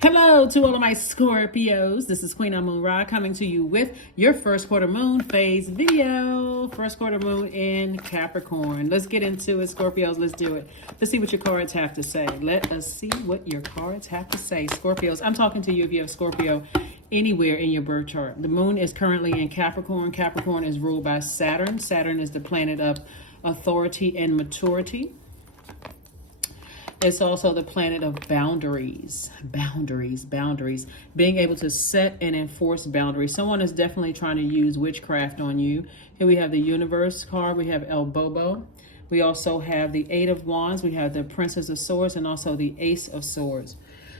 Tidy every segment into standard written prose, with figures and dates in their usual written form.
Hello to all of my Scorpios. This is Queen Amun Ra coming to you with your first quarter moon phase video. First quarter moon in Capricorn. Let's get into it, Scorpios. Let's do it. Let's see what your cards have to say. Let us see what your cards have to say. Scorpios, I'm talking to you if you have Scorpio anywhere in your birth chart. The moon is currently in Capricorn. Capricorn is ruled by Saturn. Saturn is the planet of authority and maturity. It's also the planet of boundaries, being able to set and enforce boundaries. Someone is definitely trying to use witchcraft on you. Here we have the Universe card. We have El Bobo. We also have the Eight of Wands. We have the Princess of Swords and also the Ace of Swords.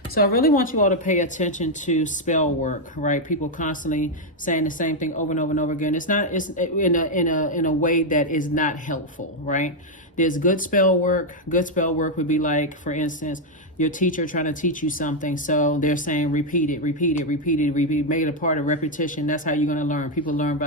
So I really want you all to pay attention to spell work, right? People constantly saying the same thing over and over and over again. It's in a way that is not helpful, right? There's good spell work. Good spell work would be like, for instance, your teacher trying to teach you something. So they're saying repeat it, make it a part of repetition. That's how you're going to learn. People learn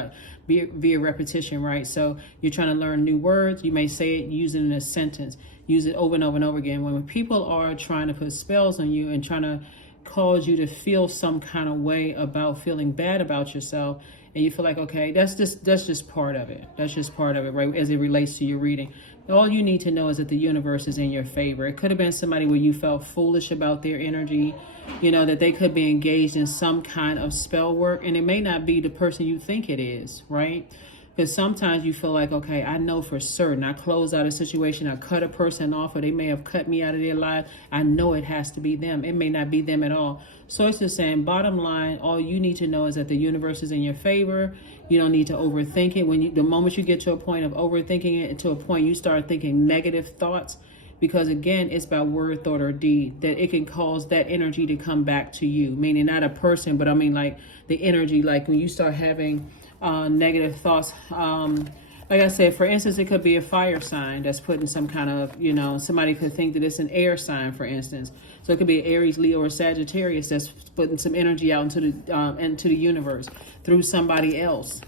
via repetition, right? So you're trying to learn new words. You may say it, use it in a sentence, use it over and over and over again. When people are trying to put spells on you and trying to cause you to feel some kind of way about feeling bad about yourself, and you feel like, okay, that's just part of it. That's just part of it, right? As it relates to your reading. All you need to know is that the universe is in your favor. It could have been somebody where you felt foolish about their energy, that they could be engaged in some kind of spell work, and it may not be the person you think it is, right? Because sometimes you feel like, okay, I know for certain. I close out a situation, I cut a person off, or they may have cut me out of their life. I know it has to be them. It may not be them at all. So it's just saying, bottom line, all you need to know is that the universe is in your favor. You don't need to overthink it. The moment you get to a point of overthinking it, to a point you start thinking negative thoughts, because again, it's about word, thought, or deed, that it can cause that energy to come back to you. Meaning not a person, but I mean like the energy, like when you start having negative thoughts. Like I said, for instance, it could be a fire sign that's putting some kind of, somebody could think that it's an air sign, for instance. So it could be Aries, Leo, or Sagittarius that's putting some energy out into the universe through somebody else,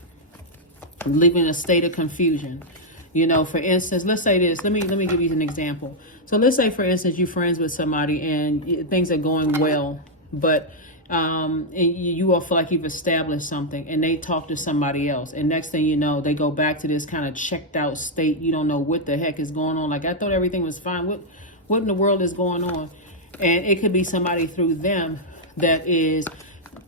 leaving a state of confusion. For instance, let's say this. Let me give you an example. So let's say, for instance, you're friends with somebody and things are going well, but you all feel like you've established something, and they talk to somebody else, and next thing you know, they go back to this kind of checked out state. You don't know what the heck is going on. Like, I thought everything was fine. What in the world is going on? And it could be somebody through them that is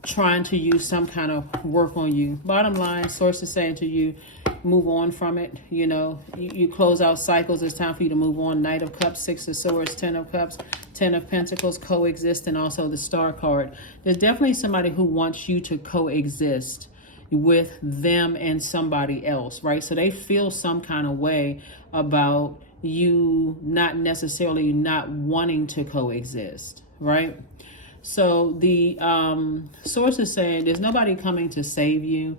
trying to use some kind of work on you. Bottom line, source is saying to you, move on from it. You close out cycles. It's time for you to move on. Knight of Cups, Six of Swords, Ten of Cups, Ten of Pentacles, coexist, and also the Star card. There's definitely somebody who wants you to coexist with them and somebody else, right? So they feel some kind of way about you not necessarily not wanting to coexist, right? So the source is saying there's nobody coming to save you,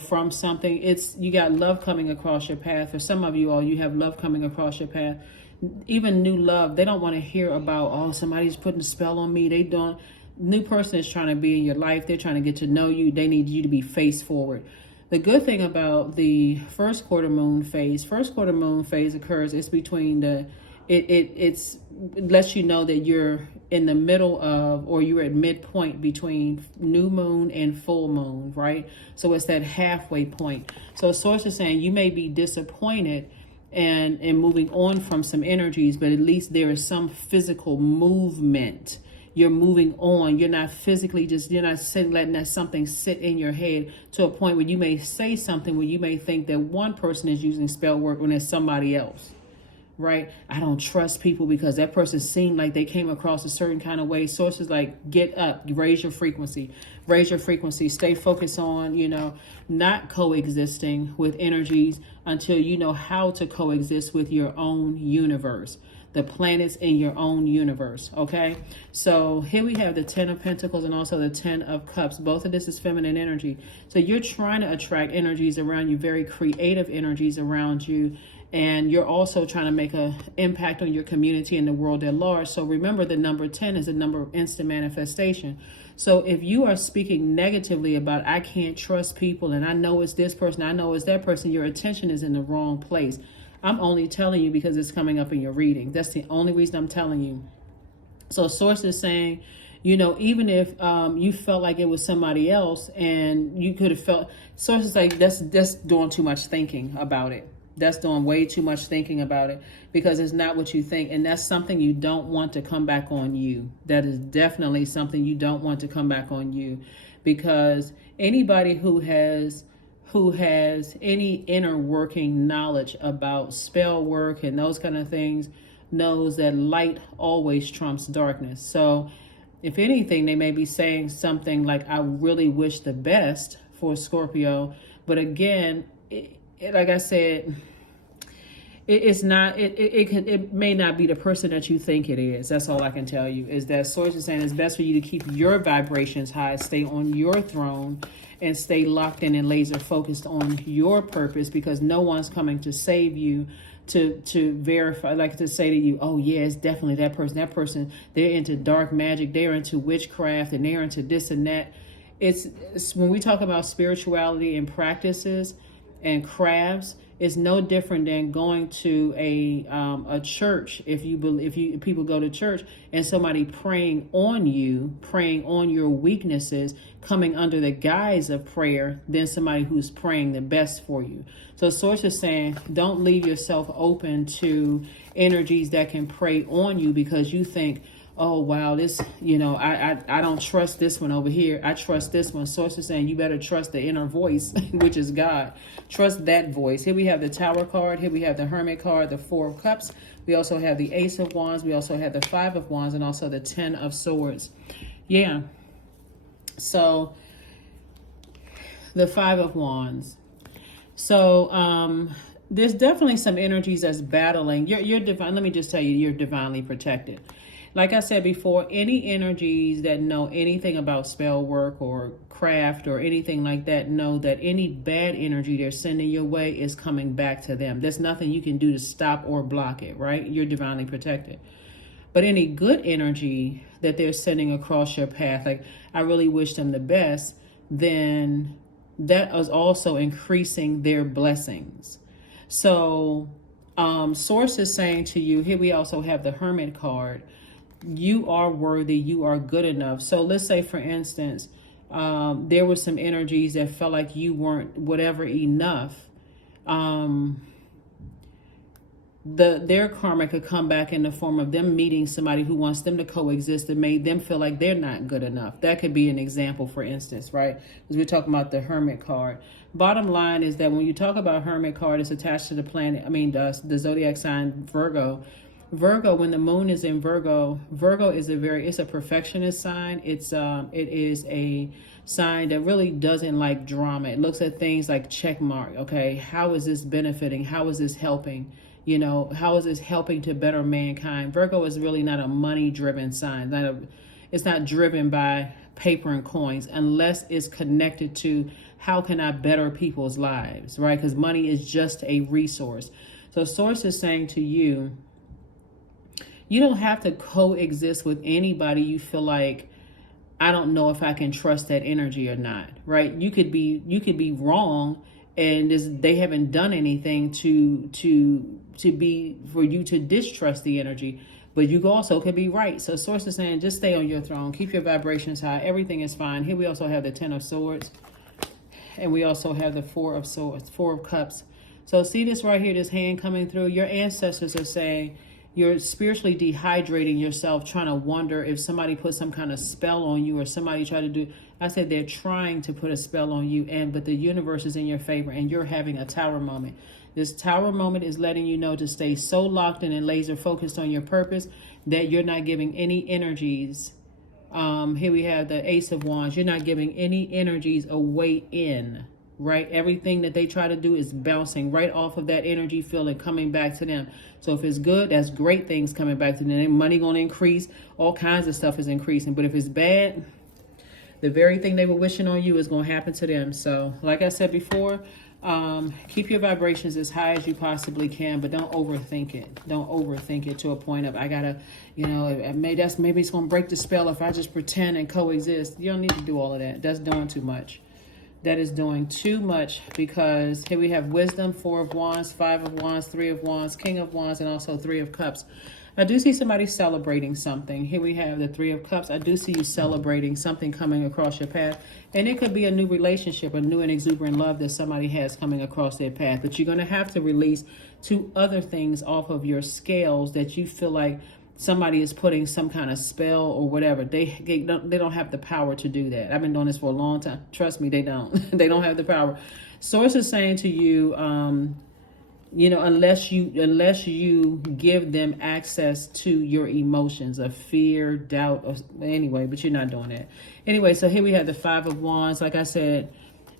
from something. You got love coming across your path. For some of you all, you have love coming across your path. Even new love, they don't want to hear about, oh, somebody's putting a spell on me. They don't. New person is trying to be in your life. They're trying to get to know you. They need you to be face forward. The good thing about the first quarter moon phase occurs, it's between it lets you know that you're in the middle of, or you're at midpoint between new moon and full moon, right? So it's that halfway point. So a source is saying you may be disappointed and moving on from some energies, but at least there is some physical movement. You're moving on. You're not physically you're not letting that something sit in your head to a point where you may say something where you may think that one person is using spell work when it's somebody else, right? I don't trust people because that person seemed like they came across a certain kind of way. Sources like, get up, raise your frequency, stay focused on, not coexisting with energies until you know how to coexist with your own universe. The planets in your own universe, okay? So here we have the Ten of Pentacles and also the Ten of Cups. Both of this is feminine energy. So you're trying to attract energies around you, very creative energies around you. And you're also trying to make an impact on your community and the world at large. So remember, the number 10 is a number of instant manifestation. So if you are speaking negatively about, I can't trust people, and I know it's this person, I know it's that person, your attention is in the wrong place. I'm only telling you because it's coming up in your reading. That's the only reason I'm telling you. So source is saying You know, even if you felt like it was somebody else and you could have felt, sources like that's doing too much thinking about it. That's doing way too much thinking about it, because it's not what you think. And that's something you don't want to come back on you. That is definitely something you don't want to come back on you, because anybody who has any inner working knowledge about spell work and those kind of things knows that light always trumps darkness. So if anything, they may be saying something like, I really wish the best for Scorpio. But again, like I said, it's not, it may not be the person that you think it is. That's all I can tell you, is that source is saying it's best for you to keep your vibrations high, stay on your throne, and stay locked in and laser focused on your purpose, because no one's coming to save you, to verify, like to say to you, oh yeah, it's definitely that person, they're into dark magic, they're into witchcraft, and they're into this and that. It's when we talk about spirituality and practices and crafts, it's no different than going to a church. If people go to church and somebody praying on you, praying on your weaknesses, coming under the guise of prayer, than somebody who's praying the best for you. So source is saying, don't leave yourself open to energies that can prey on you because you think, oh wow, this, I don't trust this one over here, I trust this one. Source is saying you better trust the inner voice, which is God. Trust that voice. Here we have the Tower card, here we have the Hermit card, the Four of Cups, we also have the Ace of Wands, we also have the Five of Wands, and also the Ten of Swords. Yeah, so the Five of Wands. So there's definitely some energies that's battling. You're divine. Let me just tell you, you're divinely protected. Like I said before, any energies that know anything about spell work or craft or anything like that know that any bad energy they're sending your way is coming back to them. There's nothing you can do to stop or block it, right? You're divinely protected. But any good energy that they're sending across your path, like I really wish them the best, then that is also increasing their blessings. So source is saying to you, here we also have the Hermit card, you are worthy, you are good enough. So let's say, for instance, there were some energies that felt like you weren't whatever enough. Their karma could come back in the form of them meeting somebody who wants them to coexist and made them feel like they're not good enough. That could be an example, for instance, right? Because we're talking about the Hermit card. Bottom line is that when you talk about Hermit card, it's attached to the planet, the zodiac sign Virgo. Virgo, when the moon is in Virgo, Virgo is it's a perfectionist sign. It is a sign that really doesn't like drama. It looks at things like check mark. Okay, how is this benefiting? How is this helping? How is this helping to better mankind? Virgo is really not a money-driven sign. It's not driven by paper and coins unless it's connected to how can I better people's lives, right? Because money is just a resource. So source is saying to you, you don't have to coexist with anybody you feel like, I don't know if I can trust that energy or not, right? You could be wrong, and they haven't done anything for you to distrust the energy, but you also could be right. So source is saying, just stay on your throne, keep your vibrations high, everything is fine. Here we also have the Ten of Swords, and we also have the Four of Swords, Four of Cups. So see this right here, this hand coming through. Your ancestors are saying you're spiritually dehydrating yourself, trying to wonder if somebody put some kind of spell on you, or somebody tried to do. I said they're trying to put a spell on you, but the universe is in your favor, and you're having a tower moment. This tower moment is letting you know to stay so locked in and laser focused on your purpose that you're not giving any energies. Here we have the Ace of Wands. You're not giving any energies away in. Right? Everything that they try to do is bouncing right off of that energy field and coming back to them. So if it's good, that's great things coming back to them. Money going to increase. All kinds of stuff is increasing. But if it's bad, the very thing they were wishing on you is going to happen to them. So like I said before, keep your vibrations as high as you possibly can, but don't overthink it. Don't overthink it to a point of, I gotta, maybe it's going to break the spell if I just pretend and coexist. You don't need to do all of that. That's doing too much. That is doing too much, because here we have Wisdom, Four of Wands, Five of Wands, Three of Wands, King of Wands, and also Three of Cups. I do see somebody celebrating something. Here we have the Three of Cups. I do see you celebrating something coming across your path. And it could be a new relationship, a new and exuberant love that somebody has coming across their path. But you're going to have to release 2 other things off of your scales that you feel like somebody is putting some kind of spell or whatever. They don't have the power to do that. I've been doing this for a long time. Trust me, they don't. They don't have the power. Source is saying to you, you know, unless you give them access to your emotions of fear, doubt, or anyway, but you're not doing that. Anyway, so here we have the Five of Wands. Like I said,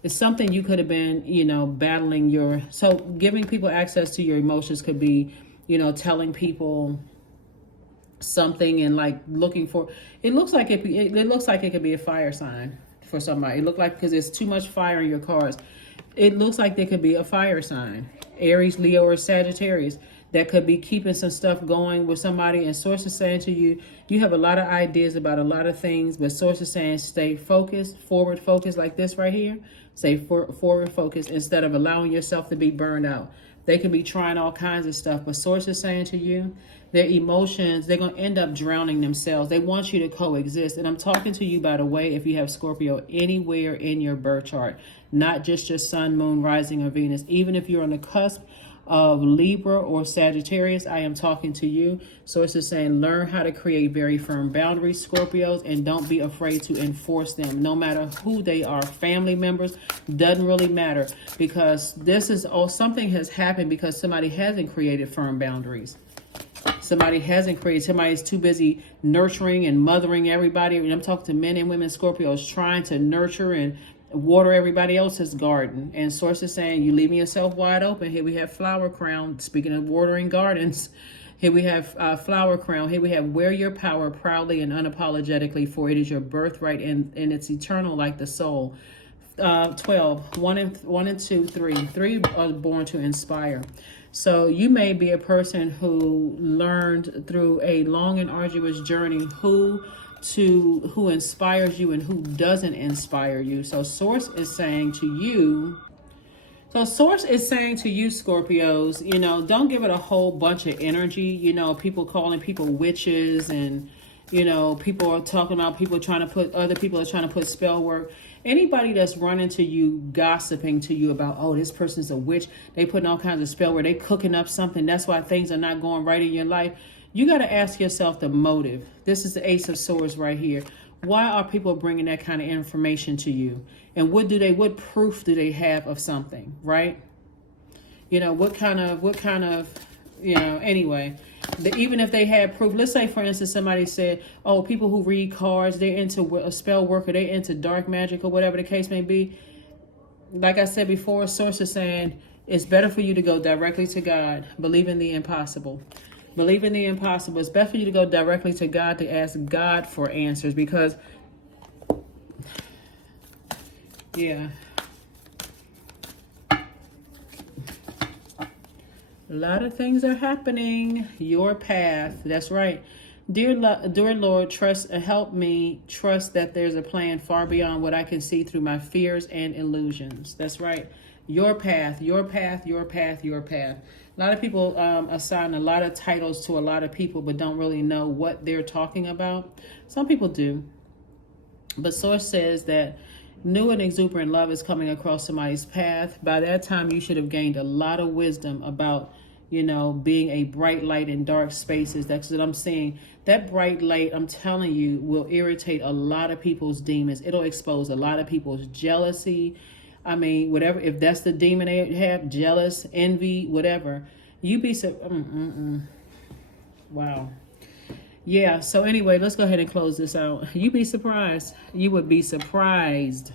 it's something you could have been, you know, battling so giving people access to your emotions could be, you know, telling people something and like looking for, it looks like it could be a fire sign for somebody. It looked like, because there's too much fire in your cards. It looks like there could be a fire sign. Aries, Leo, or Sagittarius that could be keeping some stuff going with somebody. And Source is saying to you, you have a lot of ideas about a lot of things, but Source is saying stay focused, forward focused, like this right here. Stay forward focused instead of allowing yourself to be burned out. They could be trying all kinds of stuff, but Source is saying to you, their emotions, they're going to end up drowning themselves. They want you to coexist. And I'm talking to you, by the way, if you have Scorpio anywhere in your birth chart, not just your sun, moon, rising, or Venus. Even if you're on the cusp of Libra or Sagittarius, I am talking to you. Source is saying learn how to create very firm boundaries, Scorpios, and don't be afraid to enforce them, no matter who they are. Family members, doesn't really matter, because this is something has happened because somebody hasn't created firm boundaries. Somebody's too busy nurturing and mothering everybody. And I'm talking to men and women, Scorpios, trying to nurture and water everybody else's garden. And Source is saying, you leaving yourself wide open. Here we have Flower Crown. Speaking of watering gardens, here we have Flower Crown. Here we have wear your power proudly and unapologetically, for it is your birthright and it's eternal like the soul. 12, 1 and 2, 3. 3 are born to inspire. So you may be a person who learned through a long and arduous journey who inspires you and who doesn't inspire you. So Source is saying to you, Scorpios, you know, don't give it a whole bunch of energy. You know, people calling people witches, and, you know, people are talking about other people are trying to put spell work. Anybody that's running to you, gossiping to you about, oh, this person's a witch, they putting all kinds of spell work, they cooking up something, that's why things are not going right in your life. You got to ask yourself the motive. This is the Ace of Swords right here. Why are people bringing that kind of information to you? And what proof do they have of something, right? You know, what kind of, you know, anyway, even if they had proof, let's say, for instance, somebody said, oh, people who read cards, they're into a spell work, or they're into dark magic, or whatever the case may be. Like I said before, Source is saying it's better for you to go directly to God. Believe in the impossible. Believe in the impossible. It's best for you to go directly to God, to ask God for answers, because, yeah, a lot of things are happening. Your path. That's right. Dear Lord, help me trust that there's a plan far beyond what I can see through my fears and illusions. That's right. Your path, your path, your path, your path. A lot of people assign a lot of titles to a lot of people, but don't really know what they're talking about. Some people do. But Source says that new and exuberant love is coming across somebody's path. By that time, you should have gained a lot of wisdom about, you know, being a bright light in dark spaces. That's what I'm saying. That bright light, I'm telling you, will irritate a lot of people's demons. It'll expose a lot of people's jealousy. I mean, whatever, if that's the demon they have, jealous, envy, whatever, you be so, wow. Yeah, so anyway, let's go ahead and close this out. You'd be surprised. You would be surprised.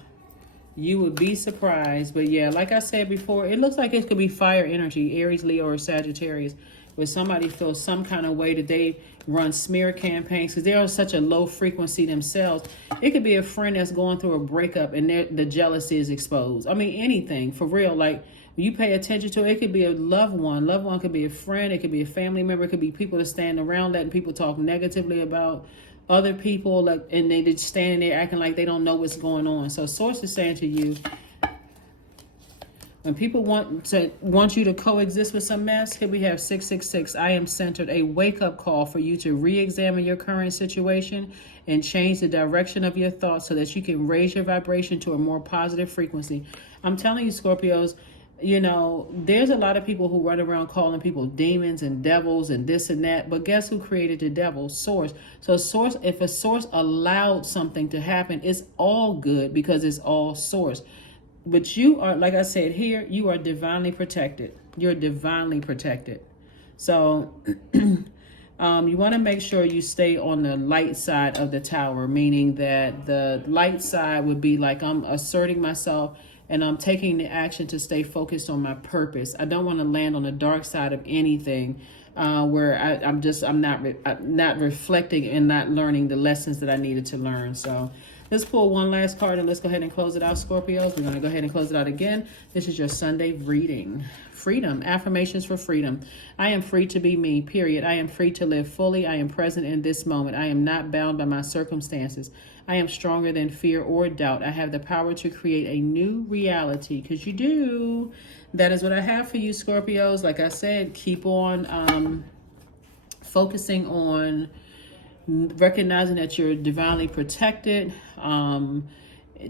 You would be surprised. But yeah, like I said before, it looks like it could be fire energy, Aries, Leo, or Sagittarius, where somebody feels some kind of way that they run smear campaigns because they're on such a low frequency themselves. It could be a friend that's going through a breakup and the jealousy is exposed. I mean, anything, for real. Like, you pay attention to it. It could be a loved one. Loved one could be a friend. It could be a family member. It could be people that stand around letting people talk negatively about other people, like, and they just standing there acting like they don't know what's going on. So Source is saying to you, When people want you to coexist with some mess, here we have 666. I am centered. A wake-up call for you to re-examine your current situation and change the direction of your thoughts so that you can raise your vibration to a more positive frequency. I'm telling you, Scorpios, you know, there's a lot of people who run around calling people demons and devils and this and that. But guess who created the devil? Source. So source, if a source allowed something to happen, it's all good because it's all source. But you are, like I said here, you are divinely protected. You're divinely protected. So you want to make sure you stay on the light side of the tower, meaning that the light side would be like I'm asserting myself and I'm taking the action to stay focused on my purpose. I don't want to land on the dark side of anything where I'm not reflecting and not learning the lessons that I needed to learn. So let's pull one last card and let's go ahead and close it out, Scorpios. We're going to go ahead and close it out again. This is your Sunday reading. Freedom. Affirmations for freedom. I am free to be me, period. I am free to live fully. I am present in this moment. I am not bound by my circumstances. I am stronger than fear or doubt. I have the power to create a new reality, because you do. That is what I have for you, Scorpios. Like I said, keep on focusing on recognizing that you're divinely protected, trying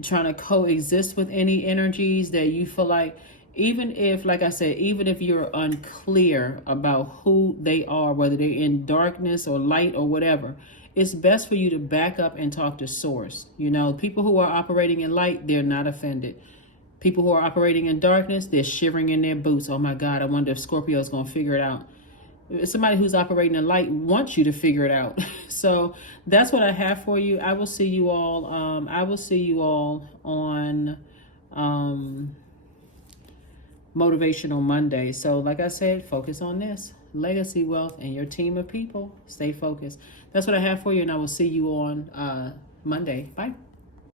to coexist with any energies that you feel like, even if, like I said, even if you're unclear about who they are, whether they're in darkness or light or whatever, it's best for you to back up and talk to source. You know, people who are operating in light, they're not offended. People who are operating in darkness, they're shivering in their boots. Oh my God, I wonder if Scorpio is going to figure it out. Somebody who's operating in light wants you to figure it out. So that's what I have for you. I will see you all. On Motivational Monday. So like I said, focus on this. Legacy, wealth, and your team of people. Stay focused. That's what I have for you, and I will see you on Monday. Bye.